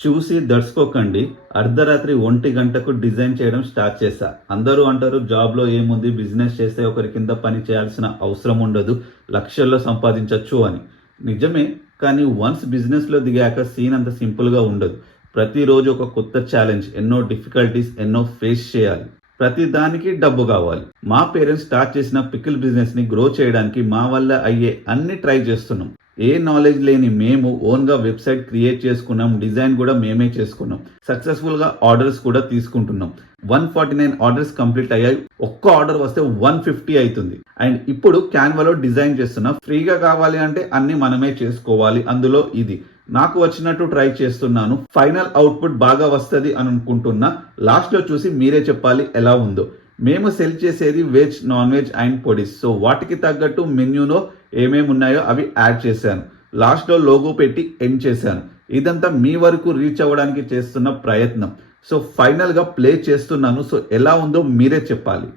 చూసి దర్శకోకండి. అర్ధరాత్రి 1 గంటకు డిజైన్ చేయడం స్టార్ట్ చేశా. అందరూ అంటారు జాబ్‌లో ఏముంది, బిజినెస్ చేస్తే ఒకరి కింద పని చేయాల్సిన అవసరం ఉండదు, లక్షల్లో సంపాదించొచ్చు అని. నిజమే, కానీ వన్స్ బిజినెస్‌లో దిగాక సీన్ అంత సింపుల్‌గా ఉండదు. ప్రతిరోజు ఒక కొత్త ఛాలెంజ్, ఎన్నో డిఫికల్టీస్ ఫేస్ చేయాలి. ప్రతి దానికి డబ్బు కావాలి. మా పేరెంట్స్ స్టార్ట్ చేసిన పికిల్ బిజినెస్‌ని గ్రో చేయడానికి మా వల్ల అయ్యే అన్ని ట్రై చేస్తున్నాం. ఏ నాలెడ్జ్ లేని మేము ఓన్గా వెబ్సైట్ క్రియేట్ చేసుకున్నాం, డిజైన్ కూడా మేమే చేసుకున్నాం. సక్సెస్ఫుల్గా ఆర్డర్స్ కూడా తీసుకుంటున్నాం. 149 ఆర్డర్స్ కంప్లీట్ అయ్యాయి. ఒక్క ఆర్డర్ వస్తే 150 అవుతుంది. అండ్ ఇప్పుడు క్యాన్వాలో డిజైన్ చేస్తున్నాం. ఫ్రీగా కావాలి అంటే అన్ని మనమే చేసుకోవాలి. అందులో ఇది నాకు వచ్చినట్టు ట్రై చేస్తున్నాను. ఫైనల్ అవుట్పుట్ బాగా వస్తుంది అని అనుకుంటున్నా. లాస్ట్లో చూసి మీరే చెప్పాలి ఎలా ఉందో. మేము సెల్ చేసేది veg, non veg and podis. So వాటికి తగ్గట్టు మెన్యూలో ఏమేమి ఉన్నాయో అవి యాడ్ చేశాను. లాస్ట్లో లోగో పెట్టి ఎండ్ చేశాను. ఇదంతా మీ వరకు రీచ్ అవ్వడానికి చేస్తున్న ప్రయత్నం. సో ఫైనల్గా ప్లే చేస్తున్నాను. సో ఎలా ఉందో మీరే చెప్పాలి.